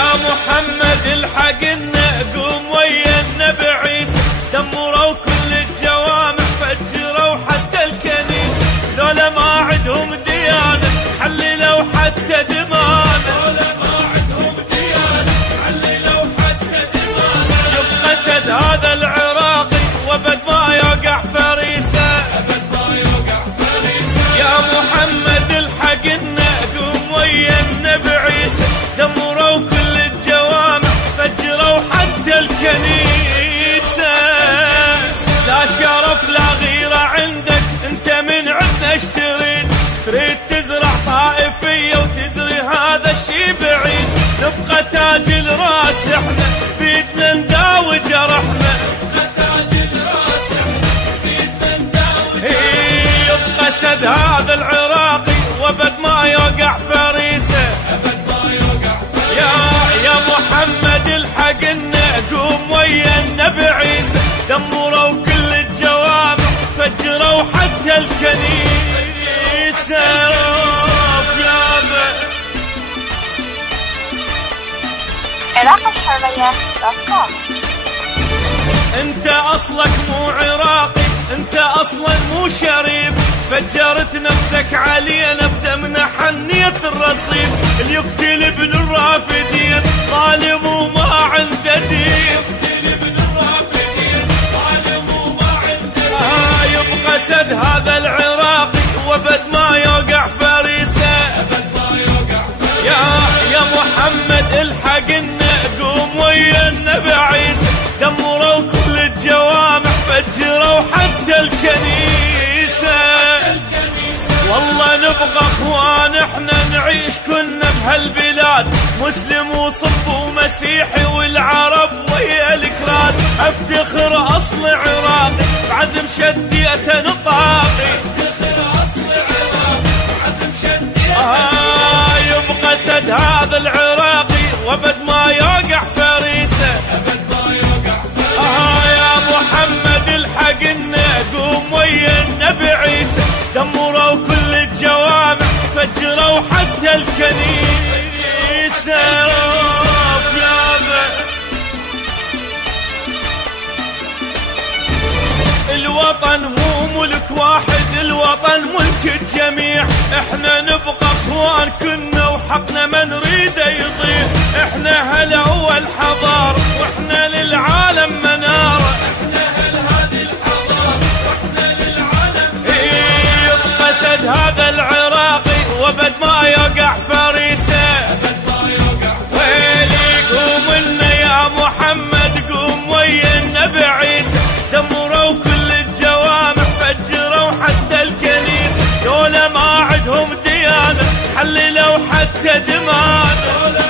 يا محمد الحقنا قوم ويا النبي عيسى، دمروا كل الجوامع فجروا حتى الكنيسة، ذولا ما عندهم ديانة حللوا حتى دمانا، ذولا ما عندهم ديانة حللوا حتى دمانا. يبقى سد هذا العراقي وابد ما يوقع فريسة، ابد ما يوقع فريسة. يا محمد الحقنا قوم ويا النبي عيسى، دمروا كل الجوامع فجروا حتى الكنيسة. لا شرف لا غيرة عندك، انت من عندنا ايش تريد تزرع طائفية وتدري هذا الشي بعيد. نبقى تاج الراس احنا بيدنا نداوي جرحنا، نبقى تاج الراس احنا بيدنا نداوي. يبقى سد هذا العراقي وابد ما يوقع فريسة، ابد ما يوقع فريسة. يا محمد الحقنا قوم ويا النبي عيسى، دمروا كل الجوامع فجروا حتى الكنيسة. iraqalharbiya.com. انت اصلك مو عراقي، انت اصلا مو شريف، فجرت نفسك علينا بدمنا حنية الرصيف. اللي يقتل ابن الرافدين ظالم وما عنده دين، يقتل ابن الرافدين ظالم وما عنده دين. يبقى سد هذا العراقي وابد ما يوقع فريسة، ابد ما يوقع فريسة. يا محمد الحقنا قوم ويا النبي عيسى، دمروا كل الجوامع فجروا حتى الكنيسة. والله نبغى اخوان احنا نعيش كنا بهالبلاد، مسلم وصب ومسيحي والعرب ويا الكراد. افتخر اصل عراقي بعزم شديته نطاقي، افتخر اصل عراقي بعزم شديته. يبقى سد هذا العراقي وابد ما يوقع فريسة، ابد ما يوقع فريسة. يا محمد الحقنا قوم ويا النبي عيسى، دمروا كل الجوامع فجروا حتى الكنيسة. الوطن مو ملك واحد، الوطن ملك الجميع. احنا نبقى اخوان كنا وحقنا ما نريده يضيع. احنا هل اول حضار واحنا للعالم مناره، احنا هل هذه الحضاره واحنا للعالم مناره. يبقى سد هذا العراقي وابد ما يوقع فريسة، ابد ما يوقع فريسة. قوم لنا يا محمد قوم ويا النبي عيسى، دمروا كل الجوامع فجروا حتى الكنيسة. ذولا ما عندهم ديانة حللوا حتى دمانا،